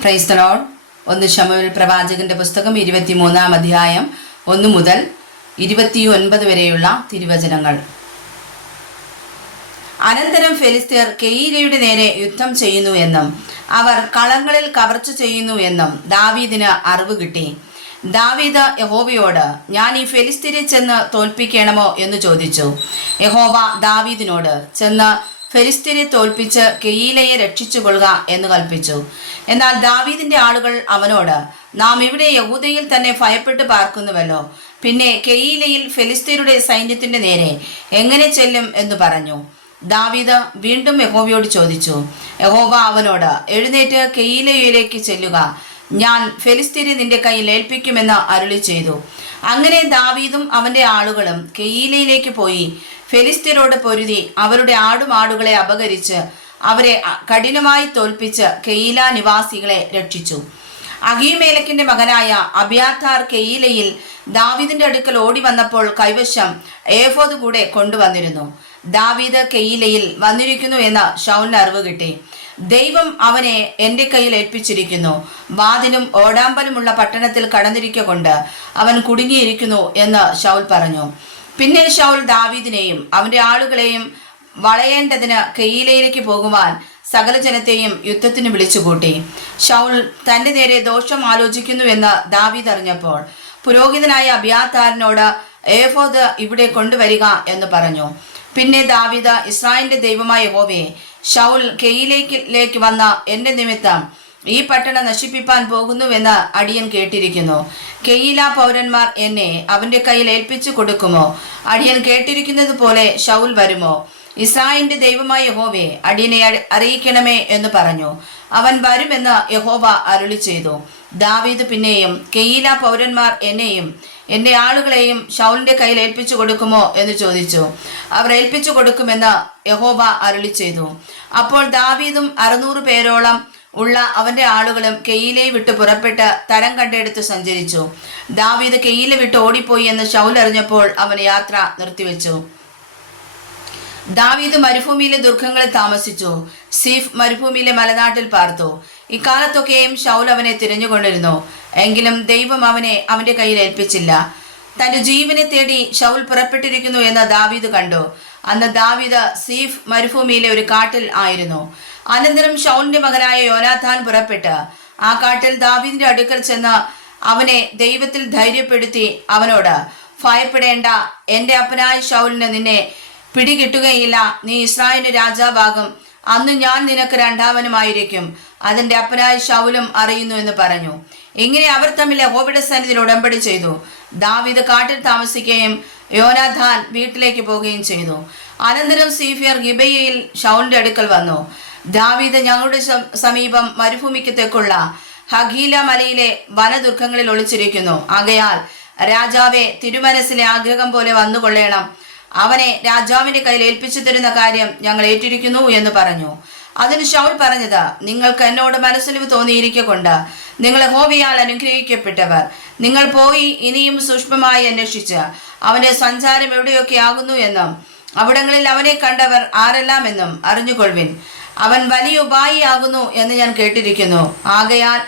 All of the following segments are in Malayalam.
Praise the Lord. 1 ശമൂവേൽ പ്രവാചകന്റെ പുസ്തകം 23-ാം അധ്യായം 1 മുതൽ 29 വരെയുള്ള തിരുവചനങ്ങൾ. അനന്തരം ഫെലിസ്ത്യർ കെയീലയുടെ നേരെ യുദ്ധം ചെയ്യുന്നു എന്നും അവർ കളങ്ങളിൽ കവർച്ച ചെയ്യുന്നു എന്നും ദാവീദിന് അറിവ് കിട്ടി. ദാവീദ് യഹോവയോട്, ഞാൻ ഈ ഫെലിസ്ത്യരെ ചെന്ന് തോൽപ്പിക്കണമോ എന്ന് ചോദിച്ചു. യഹോവ ദാവീദിനോട്, ചെന്ന് ഫെലിസ്ത്യരെ തോൽപ്പിച്ച് കെയീലയെ രക്ഷിച്ചു കൊള്ളുക എന്ന് കൽപ്പിച്ചു. എന്നാൽ ദാവീദിന്റെ ആളുകൾ അവനോട്, നാം ഇവിടെ യഹൂദയിൽ തന്നെ ഭയപ്പെട്ട് പാർക്കുന്നുവല്ലോ, പിന്നെ കെയീലയിൽ ഫെലിസ്ത്യരുടെ സൈന്യത്തിന്റെ നേരെ എങ്ങനെ ചെല്ലും എന്ന് പറഞ്ഞു. ദാവീദ് വീണ്ടും യഹോവയോട് ചോദിച്ചു. യഹോവ അവനോട്, എഴുന്നേറ്റ് കെയീലയിലേക്ക് ചെല്ലുക, ഞാൻ ഫെലിസ്ത്യരെ നിന്റെ കയ്യിൽ ഏൽപ്പിക്കുമെന്ന് അരുളി ചെയ്തു. അങ്ങനെ ദാവീദും അവന്റെ ആളുകളും കെയീലയിലേക്ക് പോയി ഫെലിസ്ത്യരോട് പൊരുതി അവരുടെ ആടുമാടുകളെ അപഹരിച്ച് അവരെ കഠിനമായി തോൽപ്പിച്ച് കെയീല നിവാസികളെ രക്ഷിച്ചു. അഹീമേലെക്കിന്റെ മകനായ അബ്യാഥാർ കെയീലയിൽ ദാവീദിന്റെ അടുക്കൽ ഓടി വന്നപ്പോൾ കൈവശം ഏഫോദ് കൂടെ കൊണ്ടുവന്നിരുന്നു. ദാവീദ് കെയീലയിൽ വന്നിരിക്കുന്നു എന്ന് ശൗലിന് അറിവ് കിട്ടി. ദൈവം അവനെ എൻ്റെ കയ്യിൽ ഏൽപ്പിച്ചിരിക്കുന്നു, വാതിലും ഓടാമ്പലുമുള്ള പട്ടണത്തിൽ കടന്നിരിക്കൊണ്ട് അവൻ കുടുങ്ങിയിരിക്കുന്നു എന്ന് ശൗൽ പറഞ്ഞു. പിന്നെ ശൗൽ ദാവീദിനെയും അവന്റെ ആളുകളെയും വളയേണ്ടതിന് കെയീലയിലേക്ക് പോകുവാൻ സകല ജനത്തെയും യുദ്ധത്തിന് വിളിച്ചുകൂട്ടി. ശൗൽ തന്റെ നേരെ ദോഷം ആലോചിക്കുന്നു എന്ന് ദാവീദ് അറിഞ്ഞപ്പോൾ പുരോഹിതനായ അബ്യാഥാരിനോട് ഏഫോദ് ഇവിടെ കൊണ്ടുവരിക എന്ന് പറഞ്ഞു. പിന്നെ ദാവീദ്, ഇസ്രായേലിന്റെ ദൈവമായ യഹോവേ, ശൗൽ കെയീലയിലേക്ക് വന്ന എന്റെ നിമിത്തം ഈ പട്ടണം നശിപ്പിപ്പാൻ പോകുന്നുവെന്ന് അടിയൻ കേട്ടിരിക്കുന്നു. കെയീല പൗരന്മാർ എന്നെ അവന്റെ കയ്യിൽ ഏൽപ്പിച്ചു കൊടുക്കുമോ? അടിയൻ കേട്ടിരിക്കുന്നത് പോലെ ശൗൽ വരുമോ? ഇസ്രായേലിന്റെ ദൈവമായ യഹോവേ, അടിയനെ അറിയിക്കണമേ എന്ന് പറഞ്ഞു. അവൻ വരുമെന്ന് യഹോവ അരുളി ചെയ്തു. ദാവീദ് പിന്നെയും, കെയീല പൗരന്മാർ എന്നെയും എന്റെ ആളുകളെയും ശൗലിന്റെ കയ്യിൽ ഏൽപ്പിച്ചു കൊടുക്കുമോ എന്ന് ചോദിച്ചു. അവർ ഏൽപ്പിച്ചു കൊടുക്കുമെന്ന് യഹോവ അരുളി ചെയ്തു. അപ്പോൾ ദാവീദും 600 പേരോളം ഉള്ള അവന്റെ ആളുകളും കെയീലയെ വിട്ട് പുറപ്പെട്ട് തരം കണ്ടെടുത്ത് സഞ്ചരിച്ചു. ദാവീദ് കെയീല വിട്ട് ഓടിപ്പോയി എന്ന് ശൗൽ അറിഞ്ഞപ്പോൾ അവൻ യാത്ര നിർത്തിവെച്ചു. ദാവീദ് മരുഭൂമിയിലെ ദുർഗങ്ങളിൽ താമസിച്ചു. സീഫ് മരുഭൂമിയിലെ മലനാട്ടിൽ പാർത്തു. ഇക്കാലത്തൊക്കെയും ശൗൽ അവനെ തിരഞ്ഞുകൊണ്ടിരുന്നു. എങ്കിലും ദൈവം അവനെ അവന്റെ കയ്യിൽ ഏൽപ്പിച്ചില്ല. തന്റെ ജീവനെ തേടി ശൗൽ പുറപ്പെട്ടിരിക്കുന്നു എന്ന് ദാവീദ് കണ്ടു. അന്ന് ദാവീദ് സീഫ് മരുഭൂമിയിലെ ഒരു കാട്ടിൽ ആയിരുന്നു. അനന്തരം ശൗലിന്റെ മകനായ യോനാഥാൻ പുറപ്പെട്ട് ആ കാട്ടിൽ ദാവീദിന്റെ അടുക്കൽ ചെന്ന് അവനെ ദൈവത്തിൽ ധൈര്യപ്പെടുത്തി അവനോട്, ഭയപ്പെടേണ്ട, എന്റെ അപ്പനായ ശൗലിന് നിന്നെ പിടികിട്ടുകയില്ല. നീ ഇസ്രായേലിന്റെ രാജാവാകും. അന്ന് ഞാൻ നിനക്ക് രണ്ടാമനുമായിരിക്കും. അതിന്റെ അപ്പനായ ശൗലും അറിയുന്നു എന്ന് പറഞ്ഞു. ഇങ്ങനെ അവർ തമ്മിൽ യഹോവയുടെ സന്നിധിയിൽ ഉടമ്പടി ചെയ്തു. ദാവീദ് കാട്ടിൽ താമസിക്കുകയും യോനാഥാൻ വീട്ടിലേക്ക് പോവുകയും ചെയ്തു. അനന്തരം സീഫിയർ ഗിബയിൽ ശൗലിന്റെ അടുക്കൽ വന്നു. ദാവീദ് ഞങ്ങളുടെ സമീപം മരുഭൂമിക്ക് തെക്കുള്ള ഹഗീല മലയിലെ വനദുർഗങ്ങളിൽ ഒളിച്ചിരിക്കുന്നു. ആകയാൽ രാജാവെ, തിരുമനസ്സിലെ ആഗ്രഹം പോലെ വന്നുകൊള്ളേണം. അവനെ രാജാവിന്റെ കയ്യിൽ ഏൽപ്പിച്ചു തരുന്ന കാര്യം ഞങ്ങൾ ഏറ്റിരിക്കുന്നു എന്ന് പറഞ്ഞു. അതിന് ശൗൽ പറഞ്ഞത്, നിങ്ങൾക്ക് എന്നോട് മനസ്സിലിവ് തോന്നിയിരിക്കൊണ്ട് നിങ്ങൾ യഹോവയാൽ അനുഗ്രഹിക്കപ്പെട്ടവർ. നിങ്ങൾ പോയി ഇനിയും സൂക്ഷ്മമായി അന്വേഷിച്ച് അവന്റെ സഞ്ചാരം എവിടെയൊക്കെ ആകുന്നു എന്നും അവിടങ്ങളിൽ അവനെ കണ്ടവർ ആരെല്ലാം എന്നും അറിഞ്ഞുകൊള്ളുവിൻ. അവൻ വലിയ ഉപായി ആകുന്നു എന്ന് ഞാൻ കേട്ടിരിക്കുന്നു. ആകയാൽ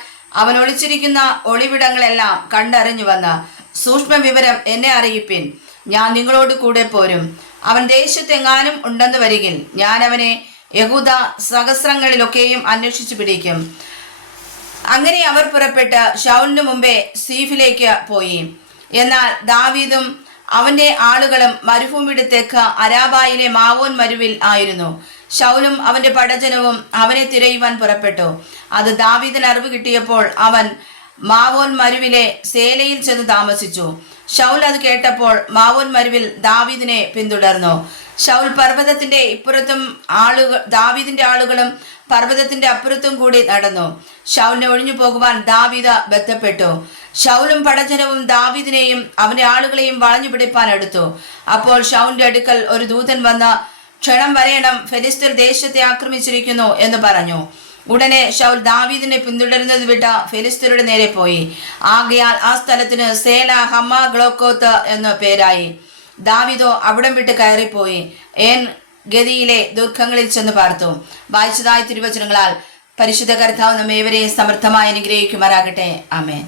അവൻ ഒളിച്ചിരിക്കുന്ന ഒളിവിടങ്ങളെല്ലാം കണ്ടറിഞ്ഞു വന്ന സൂക്ഷ്മ വിവരം എന്നെ അറിയിപ്പിൻ. ഞാൻ നിങ്ങളോട് കൂടെ പോരും. അവൻ ദേശത്തെങ്ങാനും ഉണ്ടെന്ന് വരികിൽ ഞാൻ അവനെ യഹൂദ സഹസ്രങ്ങളിലൊക്കെയും അന്വേഷിച്ചു പിടിക്കും. അങ്ങനെ അവർ പുറപ്പെട്ട് ശൗലിന് മുമ്പേ സീഫിലേക്ക് പോയി. എന്നാൽ ദാവീദും അവന്റെ ആളുകളും മരുഭൂമിയുടെ തെക്ക് അരാബായിലെ മാവോൻ മരുവിൽ ആയിരുന്നു. ശൗലും അവന്റെ പടജനവും അവനെ തിരയുവാൻ പുറപ്പെട്ടു. അത് ദാവീദിന് അറിവ് കിട്ടിയപ്പോൾ അവൻ മാവോൻ മരുവിലെ സേലയിൽ ചെന്ന് താമസിച്ചു. ശൗൽ അത് കേട്ടപ്പോൾ മാവോൻ മരുവിൽ ദാവീദിനെ പിന്തുടർന്നു. ശൗൽ പർവ്വതത്തിന്റെ ഇപ്പുറത്തും ദാവീദിന്റെ ആളുകളും പർവ്വതത്തിന്റെ അപ്പുറത്തും കൂടി നടന്നു. ശൗലിനെ ഒഴിഞ്ഞു പോകുവാൻ ദാവീദ് ബന്ധപ്പെട്ടു. ശൗലും പടജനവും ദാവീദിനെയും അവന്റെ ആളുകളെയും വളഞ്ഞു പിടിപ്പാൻ എടുത്തു. അപ്പോൾ ശൗലിന്റെ അടുക്കൽ ഒരു ദൂതൻ വന്ന്, ക്ഷണം വരേണം, ഫെലിസ്ത്യർ ദേശത്തെ ആക്രമിച്ചിരിക്കുന്നു എന്ന് പറഞ്ഞു. ഉടനെ ശൗൽ ദാവീദിനെ പിന്തുടരുന്നത് വിട്ട ഫെലിസ്ത്യരുടെ നേരെ പോയി. ആകയാൽ ആ സ്ഥലത്തിന് സേല ഹമ്മ ഗ്ലോക്കോത്ത് എന്ന് പേരായി. ദാവീദോ അവിടം വിട്ട് കയറിപ്പോയി ഏൻ ഗതിയിലെ ദുർഗങ്ങളിൽ ചെന്ന് പാർത്തു. വായിച്ചതായ തിരുവചനങ്ങളാൽ പരിശുദ്ധ കർത്താവ് നമ്മേവരെയും സമൃദ്ധമായി അനുഗ്രഹിക്കുമാറാകട്ടെ. ആമേൻ.